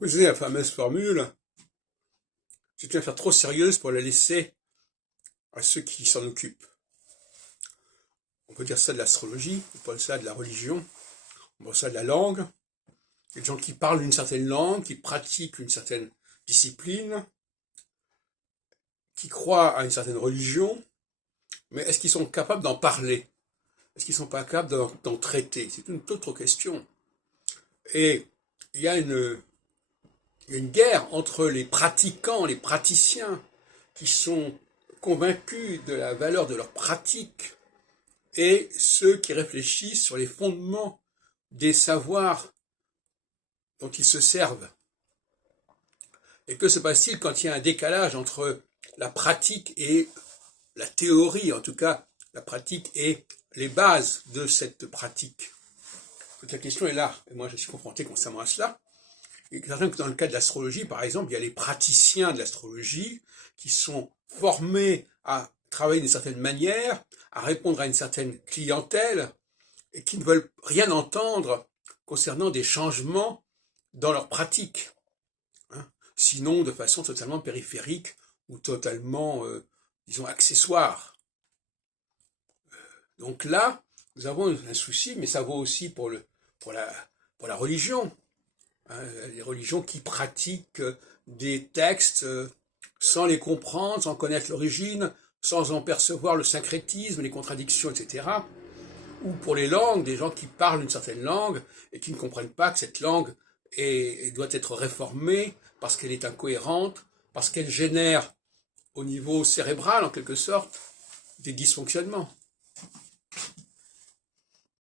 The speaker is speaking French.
Vous savez, la fameuse formule, c'est une affaire trop sérieuse pour la laisser à ceux qui s'en occupent. On peut dire ça de l'astrologie, on peut dire ça de la religion, on peut dire ça de la langue. Il y a des gens qui parlent une certaine langue, qui pratiquent une certaine discipline, qui croient à une certaine religion, mais est-ce qu'ils sont capables d'en parler? Est-ce qu'ils ne sont pas capables d'en traiter? C'est une toute autre question. Et il y a une guerre entre les pratiquants, les praticiens, qui sont convaincus de la valeur de leur pratique, et ceux qui réfléchissent sur les fondements des savoirs dont ils se servent. Et que se passe-t-il quand il y a un décalage entre la pratique et la théorie, en tout cas la pratique et les bases de cette pratique? Toute la question est là, et moi je suis confronté constamment à cela. Et dans le cas de l'astrologie, par exemple, il y a les praticiens de l'astrologie qui sont formés à travailler d'une certaine manière, à répondre à une certaine clientèle, et qui ne veulent rien entendre concernant des changements dans leur pratique, hein, sinon de façon totalement périphérique ou totalement, disons, accessoire. Donc là, nous avons un souci, mais ça vaut aussi pour la religion. Hein, les religions qui pratiquent des textes sans les comprendre, sans connaître l'origine, sans en percevoir le syncrétisme, les contradictions, etc. Ou pour les langues, des gens qui parlent une certaine langue et qui ne comprennent pas que cette langue doit être réformée parce qu'elle est incohérente, parce qu'elle génère au niveau cérébral, en quelque sorte, des dysfonctionnements.